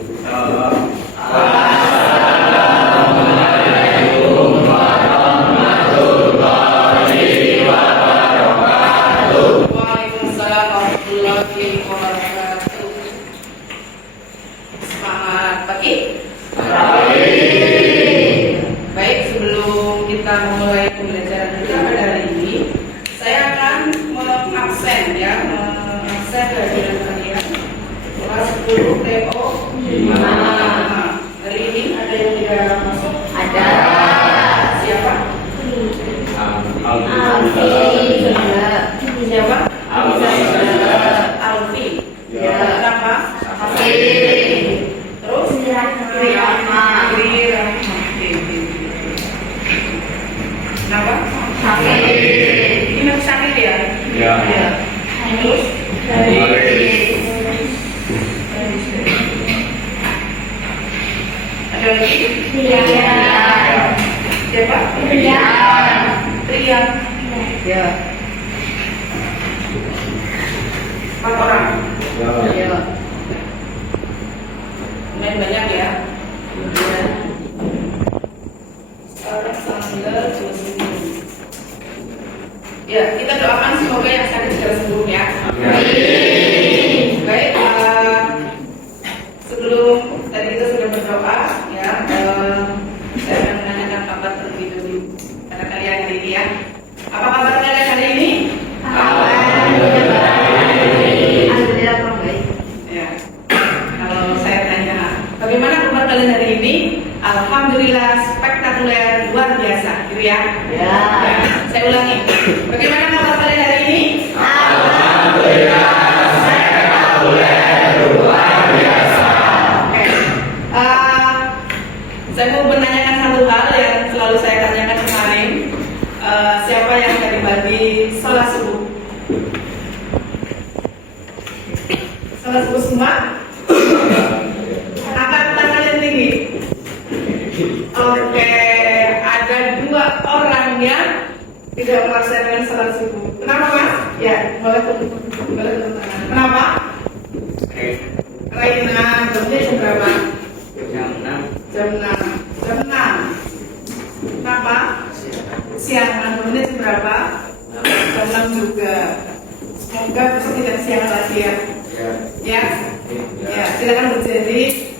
Assalamualaikum warahmatullahi wabarakatuh. Waalaikumsalam warahmatullahi wabarakatuh. Semangat pagi. Baik, sebelum kita mulai pembelajaran kita pada hari ini, saya akan mengabsen pelajaran kalian kelas 10 TO 5. Hari ini ada yang tidak masuk? Ada. Siapa? Alfi. Siapa? Alfi. Alfi. Ya. Kenapa? Alfi. Terus? Riyama. Kenapa? Alfi. Ini sakit ya? Ya. Terus? Ada lagi? Siapa? Rian. Ya. 4 orang. Ya. Main banyak ya. Sekarang tanggal 29. Ya, kita doakan semoga yang sakit segera sembuh ya. Baik, sebelum tadi kita sudah berdoa ya, saya akan menanyakan kabar terlebih dahulu karena kalian hari ini ya. Apa kabar kalian hari ini? Alhamdulillah kurang baik. Ya. Kalau saya tanya, bagaimana kabar kalian hari ini? Alhamdulillah spektakuler, luar biasa, gitu ya. Ya. Saya ulangi. Bagaimana kabar kalian hari ini? Alhamdulillah spektakuler luar biasa. Oke. Saya mau menanyakan satu hal yang selalu saya tanyakan kemarin. Siapa yang tadi pagi sholat subuh? Sholat subuh semua? Angkat tangan yang tinggi. Oke, ada 2 orang yang tidak melaksanakan sholat subuh. Kenapa mas? Ya, boleh tepuk tangan. Kenapa? Raina, jamnya jam berapa? Jam 6. Jam 6. Jam 6. Kenapa? Siang, jamnya jam berapa? Jam 6 juga. Semoga besok tidak siang lagi ya. Ya, ya, silakan berjanji.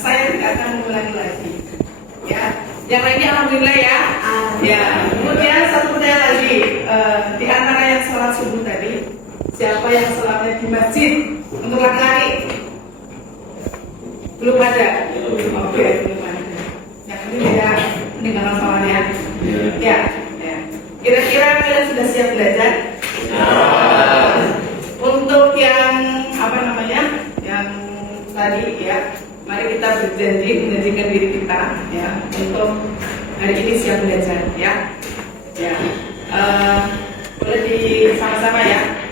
Saya tidak akan mengulangi lagi. Ya, yang lainnya alhamdulillah ya. Ya, kemudian satu pertanyaan lagi. Di antara yang sholat subuh tadi, siapa yang sholatnya di masjid untuk laki-laki? Belum ada. Oke, belum ada. Yang ini beda meninggalkan sholatnya. Ya, ya. Kira-kira kalian sudah siap belajar? Untuk yang apa namanya? Yang tadi ya. Mari kita berjanji menjanjikan diri kita ya untuk hari ini siap belajar ya. Ya. Boleh sama-sama ya.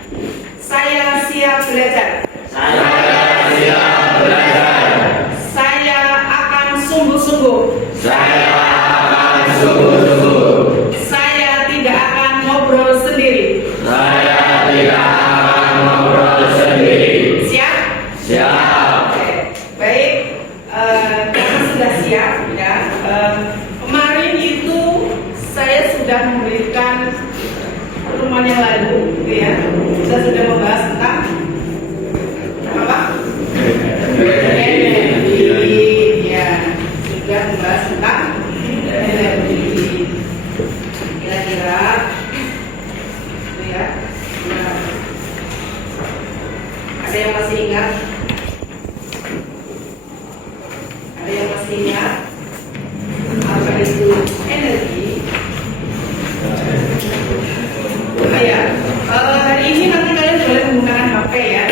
Saya siap belajar. Saya siap belajar. Saya akan sungguh-sungguh. Saya akan sungguh-sungguh. Saya tidak akan ngobrol sendiri. Saya tidak akan ngobrol sendiri. Siap? Siap. Oke. Baik. Karena sudah siap ya. Kemarin itu saya sudah memberikan pertemuan yang lalu, gitu ya. Kita sudah membahas tentang apa? Energi. Ya, sudah membahas tentang energi. Kira-kira, gitu ya. Nah, ada yang masih ingat? Ada yang masih ingat apa itu energi? Ya, hari ini nanti kalian boleh menggunakan HP ya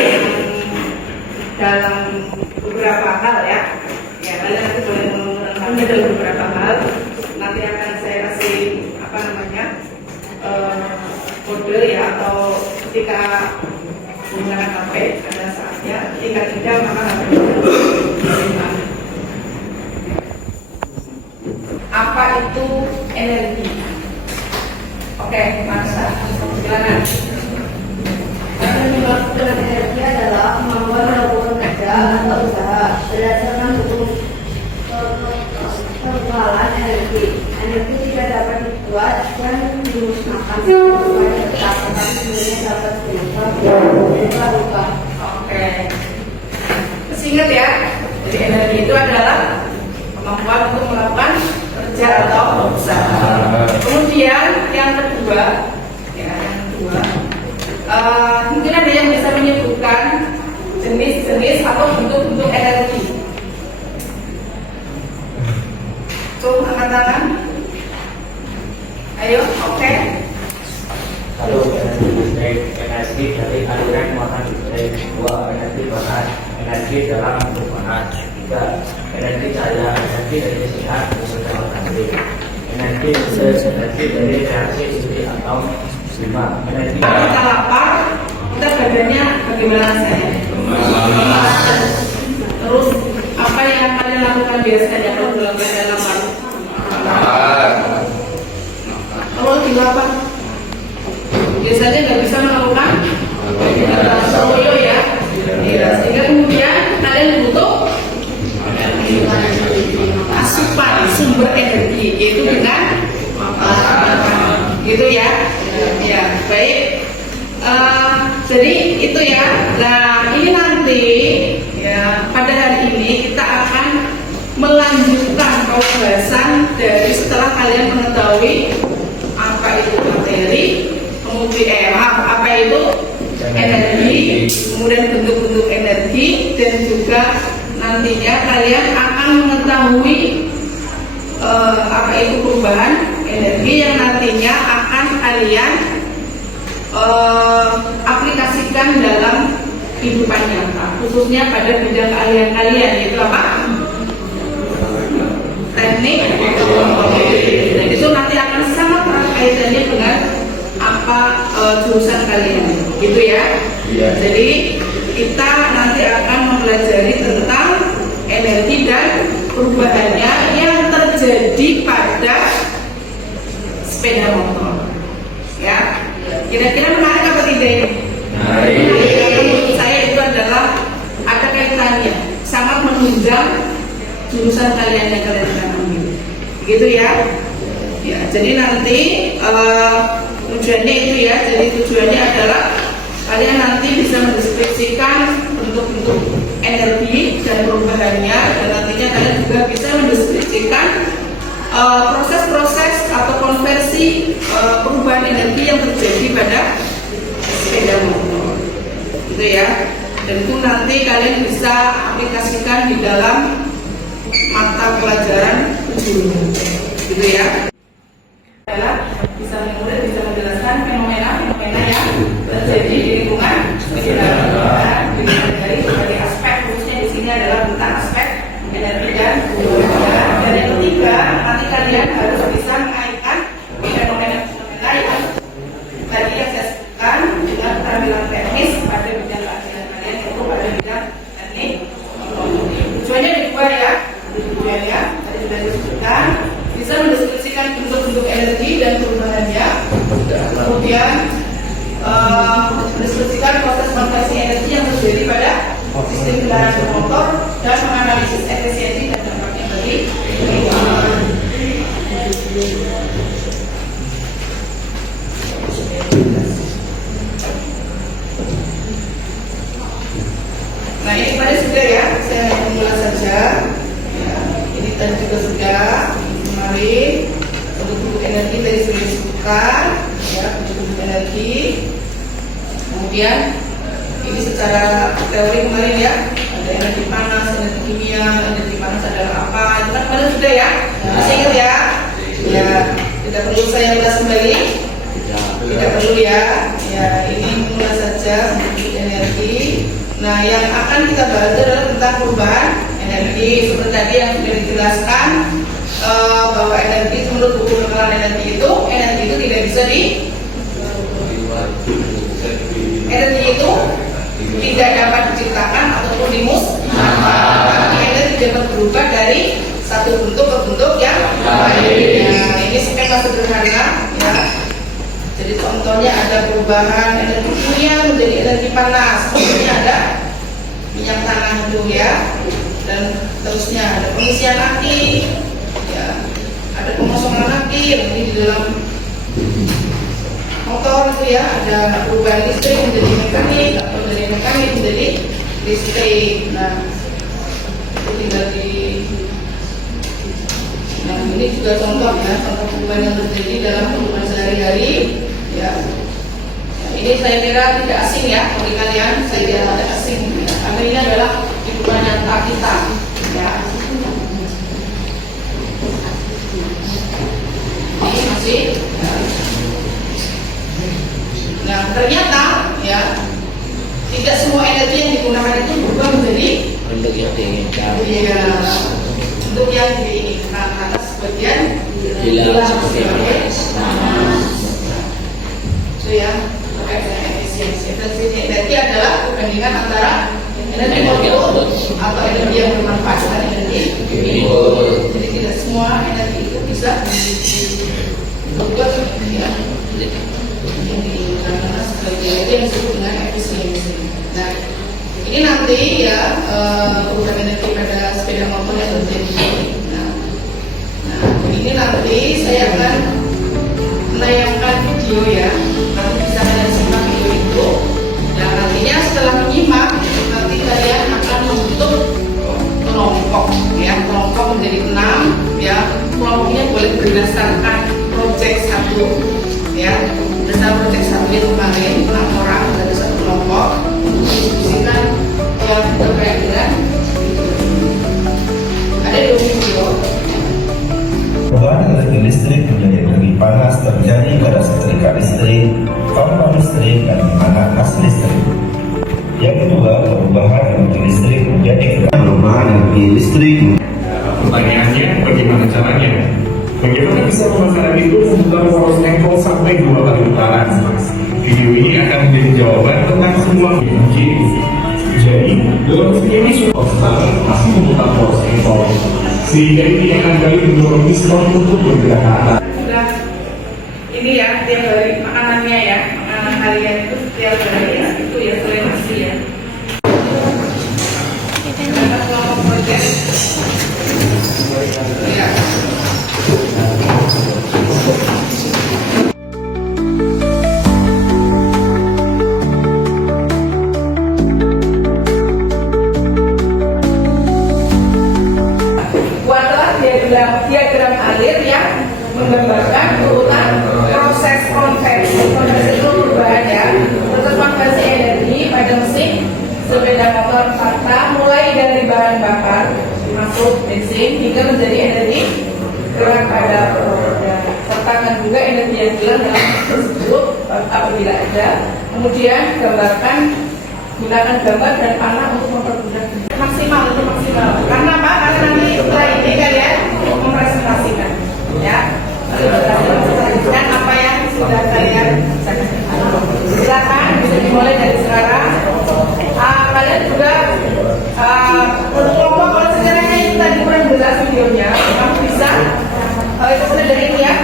dalam beberapa hal ya. Ya, kalian nanti boleh menggunakan HP dalam beberapa hal. Nanti akan saya kasih apa namanya kode ya, atau ketika menggunakan HP ada saatnya. Ketika tidak maka HP disimpan. Apa itu energi? Oke, Marsa, silakan. Melakukan energi adalah kemampuan melakukan kerja atau usaha Ingat ya, jadi energi itu adalah kemampuan untuk melakukan kerja atau usaha. Kemudian yang kedua, mungkin ada yang bisa menyebutkan jenis-jenis atau bentuk-bentuk energi. Coba angkat tangan. Ayo, oke. Satu, energi dari aliran muatan listrik. Dua, energi panas, energi dalam bentuk panas. Tiga, energi cahaya, energi dari sinar beserta matahari. Energi mesin, energi dari reaksi industri atom. Lima, energi. Kalau kita lapar, kita badannya bagaimana saya? Terus apa yang kalian lakukan biasanya kalau dalam keadaan lapar? Kalau lagi lapar, biasanya nggak bisa melakukan soyo ya. Iya, sehingga kemudian kalian butuh asupan sumber energi, yaitu dengan gitu ya. Ya, baik. Jadi itu ya. Nah, ini nanti ya pada hari ini kita akan melanjutkan pembahasan dari setelah kalian mengetahui apa itu materi, kemudian apa itu energi, kemudian bentuk-bentuk energi, dan juga nantinya kalian akan mengetahui apa itu perubahan energi yang nantinya akan kalian aplikasikan dalam kehidupan nyata, khususnya pada bidang keahlian kalian, yaitu apa? Teknik otomotif. Dan itu nanti akan sangat erat kaitannya dengan apa jurusan kalian, gitu ya. Jadi kita nanti akan mempelajari tentang energi dan perubahannya yang terjadi pada sepeda motor. Ya, kira-kira menarik apa tidak ini? Menurut saya itu adalah ada kaitannya, sangat menunjang jurusan kalian yang kalian akan ambil, gitu ya. Ya, jadi nanti tujuannya itu ya. Jadi tujuannya adalah kalian nanti bisa mendeskripsikan bentuk-bentuk energi dan perubahannya, dan nantinya kalian juga bisa mendeskripsikan proses-proses atau konversi perubahan energi yang terjadi pada sepeda motor, gitu ya. Dan itu nanti kalian bisa aplikasikan di dalam mata pelajaran ujung, gitu ya. Adalah bisa mengulik, bisa menjelaskan fenomena-fenomena yang terjadi di lingkungan sekitar kita dari berbagai aspek, khususnya di sini adalah tentang aspek energi dan perubahan. Dan yang ketiga, nanti kalian harus bisa mengaitkan fenomena-fenomena yang tadi yang saya sebutkan dengan keterampilan teknis pada bidang keahlian kalian, yaitu pada bidang teknik otomotif. Tujuannya ada dua ya. Tujuannya tadi sudah disebutkan, bisa mendeskripsikan bentuk-bentuk energi dan perubahannya, kemudian mendeskripsikan proses konversi energi yang terjadi pada sistem kendaraan bermotor, dan menganalisis efisiensi dan dampaknya bagi lingkungan. Nah, ini pada sudah ya, saya mengulas saja. Ya, ini tadi juga sudah kemarin bentuk-bentuk energi tadi sudah disebutkan, ya, bentuk-bentuk energi. Kemudian ini secara teori kemarin ya, ada energi panas, energi kimia, energi panas adalah apa? Itu kan kemarin sudah ya, masih ingat ya? Ya, tidak perlu saya ulas kembali. Tidak perlu ya. Ya, ini mengulas saja bentuk energi. Nah, yang akan kita bahas adalah tentang perubahan energi. Seperti tadi yang sudah dijelaskan bahwa energi menurut buku pengenalan energi itu tidak bisa energi itu tidak dapat diciptakan ataupun dimusnahkan, tapi energi dapat berubah dari satu bentuk ke bentuk yang lain. Nah, ini skema sederhana ya. Jadi contohnya ada perubahan energi kimia menjadi energi panas, kemudian ada minyak tanah itu ya, dan terusnya ada pengisian aki, ya, ada pengosongan aki di dalam motor itu ya, ada perubahan listrik menjadi mekanik atau dari mekanik menjadi listrik. Nah, tinggal di. Nah, ini juga contoh ya, contoh perubahan yang terjadi dalam kehidupan sehari-hari. Ya, ini saya kira tidak asing ya bagi kalian, saya kira tidak asing. Ya. Karena ini adalah kehidupan nyata kita. Ya. Ini masih. Ya. Nah, ternyata ya tidak semua energi yang digunakan itu berubah menjadi Untuk yang diinginkan. ya, untuk yang diinginkan, karena sebagian Hilang seperti sebagai panas. itu ya terkait dengan efisiensi. Efisiensi energi adalah perbandingan antara energi output atau energi yang bermanfaat dengan energi input. Jadi tidak semua energi itu bisa berubah ya yang diinginkan, karena sebagian itu yang disebut dengan efisiensi. Nah, ini nanti ya perubahan energi pada sepeda motor yang terjadi. Nah, ini nanti saya akan menayangkan video ya, nanti bisa kalian simak video itu. Dan nantinya setelah menyimak, nanti kalian akan membentuk kelompok ya, kelompok menjadi 6 ya. Kelompoknya boleh berdasarkan project 1 ya, berdasarkan project 1 yang kemarin 6 orang dari satu kelompok untuk diskusikan yang terkait dengan ada 2 video. Perubahan energi listrik menjadi energi panas terjadi pada setrika listrik, kompor listrik, dan panas listrik. Yang kedua, perubahan energi listrik menjadi perubahan energi listrik. Pertanyaannya, bagaimana caranya? Bagaimana bisa pemasaran itu memutar poros engkol sampai 2 kali putaran? Video ini akan menjadi jawaban tentang semua kunci. Jadi, dalam video ini sudah masih memutar poros engkol, sehingga ini akan kali mendorong diskon untuk bergerak ke atas. Sudah ini ya setiap hari makanannya ya, makanan kalian itu setiap hari ya, itu ya selain nasi ya. Ada kelompok project ya. Buatlah diagram alir yang menggambarkan urutan proses konversi itu perubahan ya, proses konversi energi pada mesin sepeda motor Fakta mulai dari bahan bakar masuk bensin hingga menjadi energi gerak pada roda, sertakan juga energi yang hilang dalam proses tersebut apabila ada. Kemudian gambarkan, gunakan gambar dan panah untuk mempermudah maksimal, untuk maksimal. Karena apa? Karena nanti setelah ini kalian mempresentasikan ya, mempresentasikan apa yang sudah kalian silakan bisa dimulai dari sekarang. Kalian juga untuk kelompok, kalau sekiranya itu tadi kurang jelas videonya, kamu bisa itu mulai dari ini ya.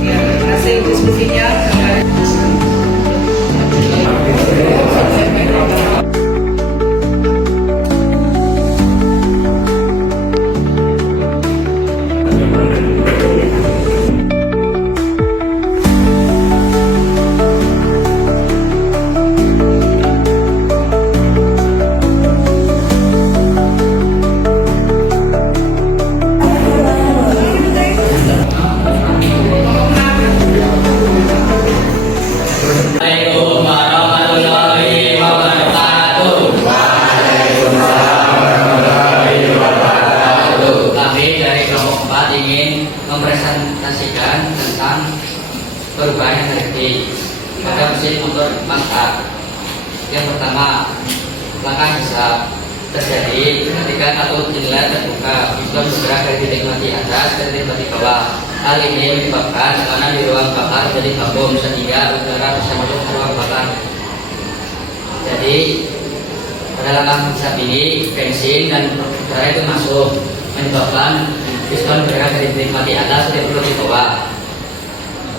Ya, hasil diskusinya. Assalamualaikum warahmatullahi wabarakatuh. Kami dari kelompok 4 ingin mempresentasikan tentang perubahan energi pada mesin motor Mazda. Yang pertama, langkah hisap terjadi ketika satu inlet terbuka, piston bergerak dari titik mati atas ke titik mati bawah. Hal ini menyebabkan tekanan di ruang bakar menjadi vakum sehingga udara bisa masuk ke ruang bakar. Jadi pada langkah hisap ini bensin dan udara itu masuk, menyebabkan piston bergerak dari titik mati atas ke titik mati bawah.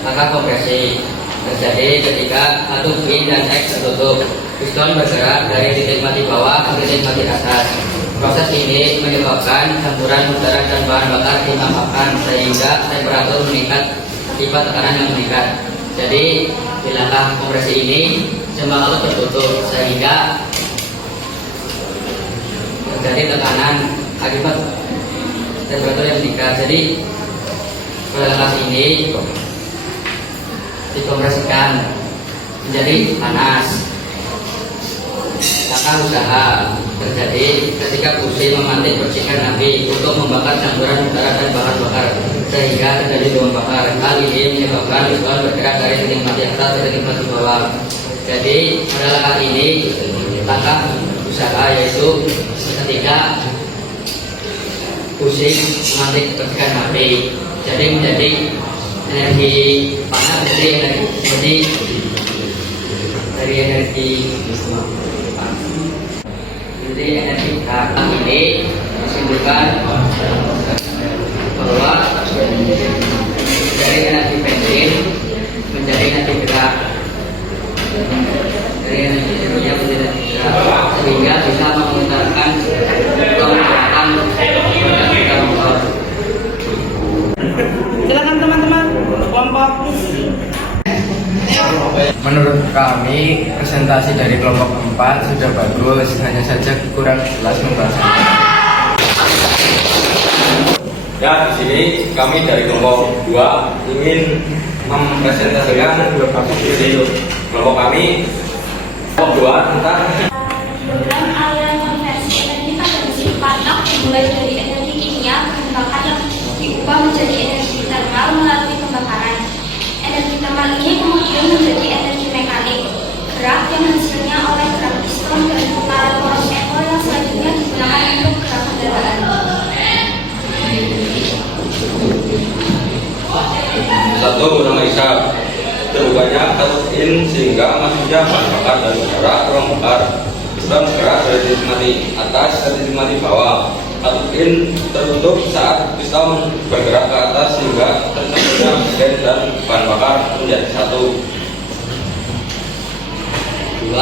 Langkah kompresi terjadi ketika satu pin dan X tertutup, piston bergerak dari titik mati bawah ke titik mati atas. Proses ini menyebabkan campuran udara dan bahan bakar ditambahkan sehingga temperatur meningkat akibat tekanan yang meningkat. Jadi di langkah kompresi ini semua alat tertutup sehingga terjadi tekanan akibat temperatur yang meningkat. Jadi pada alat ini dikompresikan menjadi panas. Maka usaha terjadi ketika busi memantik percikan api untuk membakar campuran udara dan bahan bakar sehingga terjadi luang bakar. Hal ini menyebabkan piston bergerak dari titik mati atas ke titik mati bawah. Jadi pada langkah ini langkah usaha yaitu ketika busi memantik percikan api, jadi menjadi energi panas menjadi energi gerak ini disimpulkan bahwa dari energi bensin menjadi energi gerak, dari energi hidronya menjadi energi gerak, sehingga bisa memutarkan menggerakkan motor. Silakan teman-teman kelompok. Menurut kami, presentasi dari kelompok 4 sudah bagus, hanya saja kurang jelas pembahasannya. Ya, di sini kami dari kelompok 2 ingin mempresentasikan di kelompok kami kelompok 2 tentang Program aliran konversi energi pada mesin panas dimulai dari energi kimia bakar yang diubah menjadi energi termal melalui pembakaran. Energi termal ini kemudian menjadi energi mekanik gerak yang hasilnya oleh gerak piston dan putaran poros ekor yang selanjutnya digunakan untuk gerak kendaraan. satu bernama Ishak. Terbukanya in sehingga masuknya bahan bakar dan udara ke ruang bakar. Piston bergerak dari titik mati atas ke titik mati bawah. In tertutup saat piston bergerak ke atas sehingga tercampurnya oksigen dan bahan bakar menjadi satu. 2.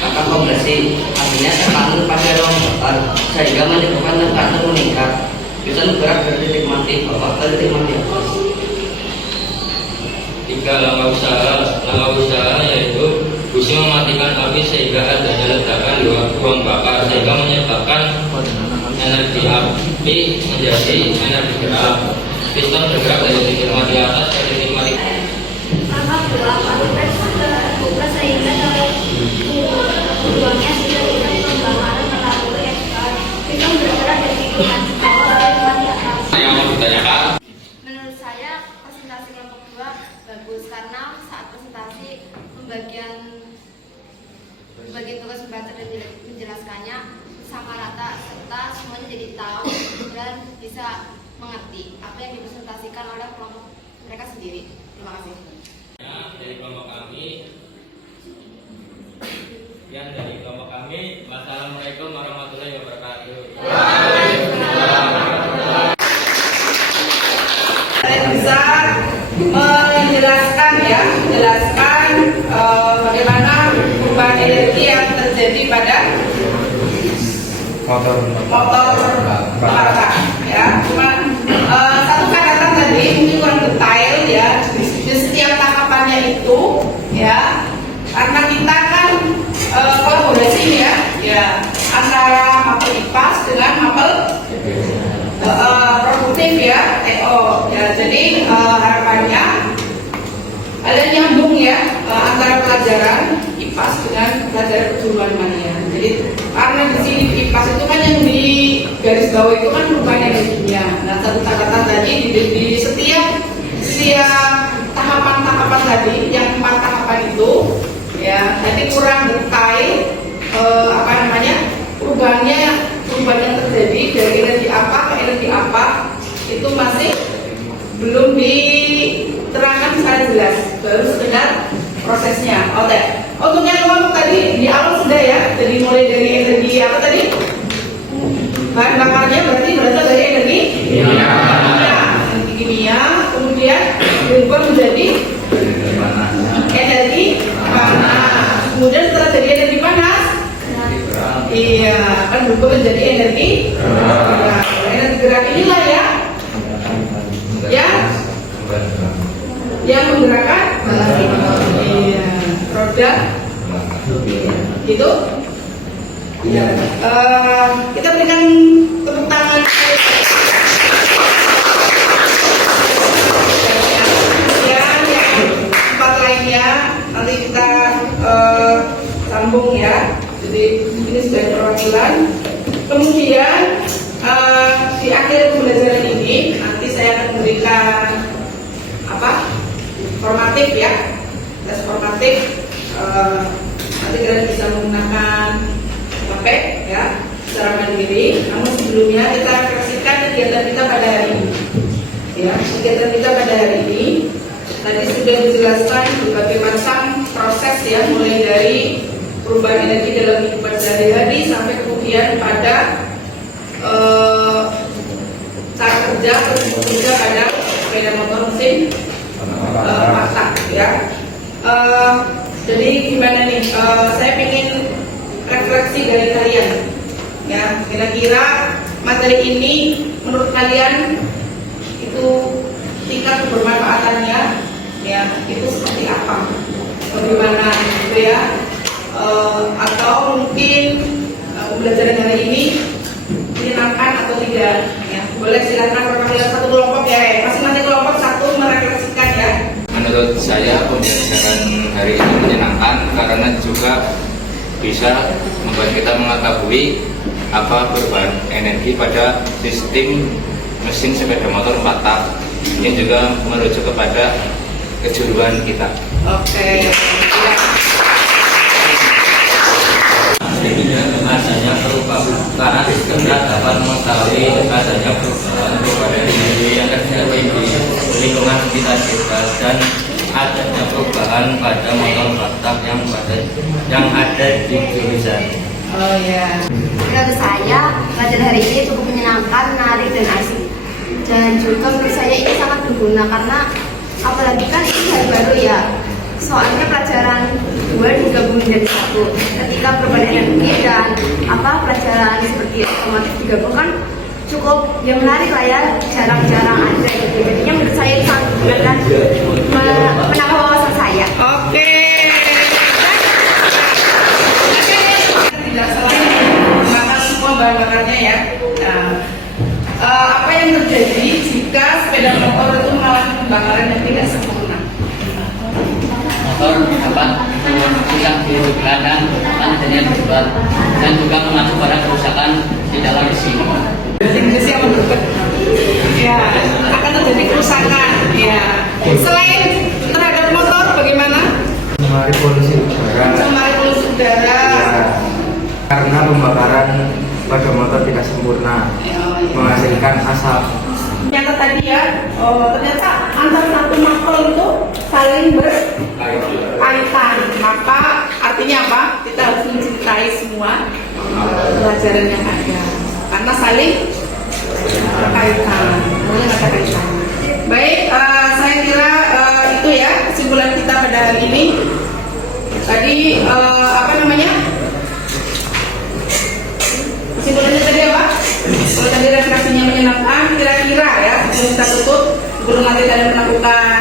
Angka kompresi artinya tekanan pada ruang bakar sehingga menyebabkan tekanan meningkat. Piston bergerak dari titik mati bawah ke titik mati atas. 3. Langkah usaha yaitu busi mematikan api sehingga adanya ledakan ruang bakar sehingga menyebabkan energi api menjadi energi gerak. Piston bergerak dari titik mati atas ke titik mati. Langkah 2. Konversi terbuka sehingga tujuannya sudah tidak pembakaran melalui ekor. Piston bergerak dari titik mati bawah ke titik mati atas. Yang mau ditanyakan? Menurut saya presentasi kelompok 2 bagus karena saat presentasi pembagian tugas membaca dan menjelaskannya sama rata serta semuanya jadi tahu dan bisa mengerti apa yang dipresentasikan oleh kelompok mereka sendiri. Terima kasih. Dari kelompok kami, Wassalamualaikum warahmatullahi wabarakatuh. Saya bisa menjelaskan bagaimana perubahan energi yang terjadi pada motor bakar. Ya, cuma satu catatan tadi mungkin kurang detail ya di setiap tahapannya itu ya, karena kita kan kolaborasi ya antara mapel IPAS dengan mapel produktif ya TO ya, jadi harapannya ada nyambung ya antara pelajaran IPAS dengan pelajaran kejuruan mania. Jadi karena di sini IPAS itu kan yang di garis bawah itu kan perubahan energinya. Nah, satu catatan tadi di setiap tahapan-tahapan tadi yang 4 tahapan itu ya, jadi kurang detail perubahan yang terjadi dari energi apa ke energi apa itu masih belum diterangkan secara jelas, baru sekedar prosesnya. Oke. Untuk yang kelompok tadi di awal sudah ya, jadi mulai dari energi apa tadi? Bahan bakarnya berarti berasal dari energi kimia, kemudian berubah menjadi energi panas. Kemudian setelah jadi energi panas, iya kan berubah menjadi energi gerak. Energi gerak inilah ya yang menggerakkan roda gitu. Kita berikan tepuk tangan. Dan yang empat lainnya nanti kita sambung ya. Jadi ini sudah perwakilan. Kemudian di akhir pembelajaran ini nanti saya akan memberikan formatif ya, tes formatif. Nanti kalian bisa menggunakan HP ya secara mandiri. Namun sebelumnya kita refleksikan kegiatan kita pada hari ini. Ya, kegiatan kita pada hari ini tadi sudah dijelaskan berbagai macam proses ya, mulai dari perubahan energi dalam kehidupan sehari-hari sampai kemudian pada cara kerja pada sepeda motor mesin patah ya. Jadi gimana nih? Saya ingin refleksi dari kalian ya. Kira-kira materi ini menurut kalian itu tingkat kebermanfaatannya ya itu seperti apa? Bagaimana gitu ya? Atau mungkin pembelajaran hari ini menyenangkan atau tidak ya? Boleh silakan perwakilan satu kelompok ya. Masing-masing kelompok satu merefleksikan ya. Menurut saya pembelajaran hari ini menyenangkan karena juga bisa membuat kita mengetahui apa perubahan energi pada sistem mesin sepeda motor 4 tak. Ini juga merujuk kepada kejuruan kita. Oke. Adanya perubahan karena kita dapat mengetahui adanya perubahan energi yang terjadi di lingkungan kita juga dan adanya perubahan pada motor batang yang ada di jurusan. Oh ya. Menurut saya, pelajaran hari ini cukup menyenangkan, menarik, dan asik. Dan juga menurut saya ini sangat berguna karena apalagi kan ini hal baru ya. Soalnya pelajaran 2 digabung menjadi 1. Ketika perubahan energi dan pelajaran seperti otomotif digabung kan cukup ya menarik lah ya, jarang-jarang ada gitu. Jadinya menurut saya itu sangat menambah wawasan saya. Oke. Tidak salah menggunakan semua bahan bakarnya ya. Nah, apa yang terjadi jika sepeda motor itu mengalami pembakaran yang tidak sempurna? Motor bisa digelandang adanya berubah dan juga mengacu pada kerusakan di dalam mesin. Indonesia menurut ya akan terjadi kerusakan ya. Selain terhadap motor bagaimana? Mencemari polusi udara. Mencemari polusi udara. Ya, karena pembakaran pada motor tidak sempurna, menghasilkan asap. Ternyata tadi ya, ternyata antara satu motor itu saling berkaitan. Maka artinya apa? Kita harus mencintai semua pelajaran yang ada. Karena saling berkaitan. Baik, saya kira itu ya kesimpulan kita pada hari ini. Tadi kesimpulannya tadi apa? Kalau tadi refleksinya menyenangkan, kira-kira ya sebelum kita tutup, sebelum nanti kalian melakukan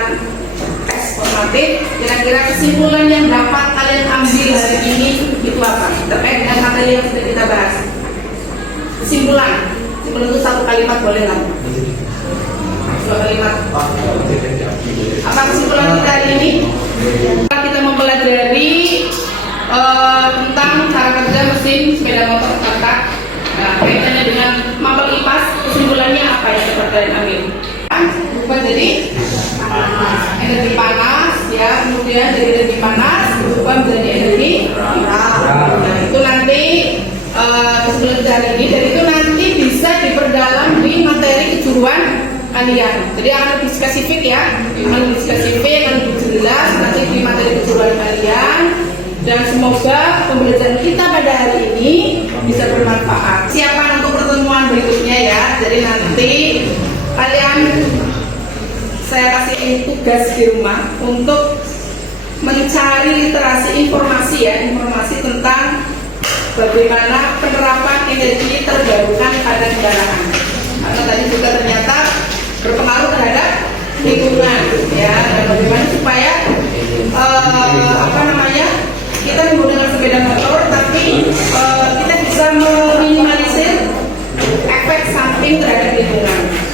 tes formatif, kira-kira kesimpulan yang dapat kalian ambil hari ini itu apa? Terkait dengan materi yang sudah kita bahas. Kesimpulan itu 1 kalimat boleh lah. 2 kalimat. Apa kesimpulan kita hari ini? Kita mempelajari tentang cara kerja mesin sepeda motor tak. Nah, kaitannya dengan mapel IPAS, kesimpulannya apa yang dapat kalian ambil? Berubah jadi energi panas, ya, kemudian dari energi panas berubah menjadi energi panas. Nah, itu nanti kesimpulan dari ini, dan itu nanti bisa diperdalam di materi kejuruan kalian. Jadi akan lebih spesifik ya, akan lebih spesifik, akan lebih jelas nanti di materi kejuruan kalian. Dan semoga pembelajaran kita pada hari ini bisa bermanfaat. Siapkan untuk pertemuan berikutnya ya. Jadi nanti kalian saya kasih tugas di rumah untuk mencari literasi informasi ya, informasi tentang bagaimana penerapan energi terbarukan pada kendaraan. Karena tadi juga ternyata berpengaruh terhadap lingkungan ya, dan bagaimana supaya kita menggunakan sepeda motor tapi kita bisa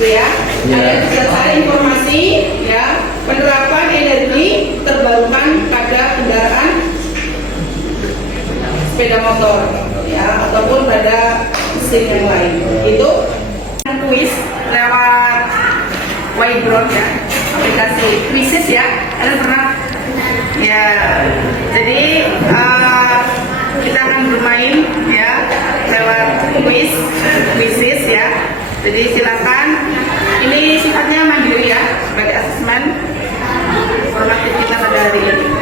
ya. Ada dasar informasi ya penerapan energi terbarukan pada kendaraan sepeda motor ya ataupun pada mesin yang lain. Itu kuis lewat Whiteboard ya, aplikasi kuisis ya. Kalian pernah ya? Jadi kita akan bermain ya lewat kuisis ya. Jadi silakan, ini sifatnya mandiri ya sebagai asesmen formatif kita pada hari ini.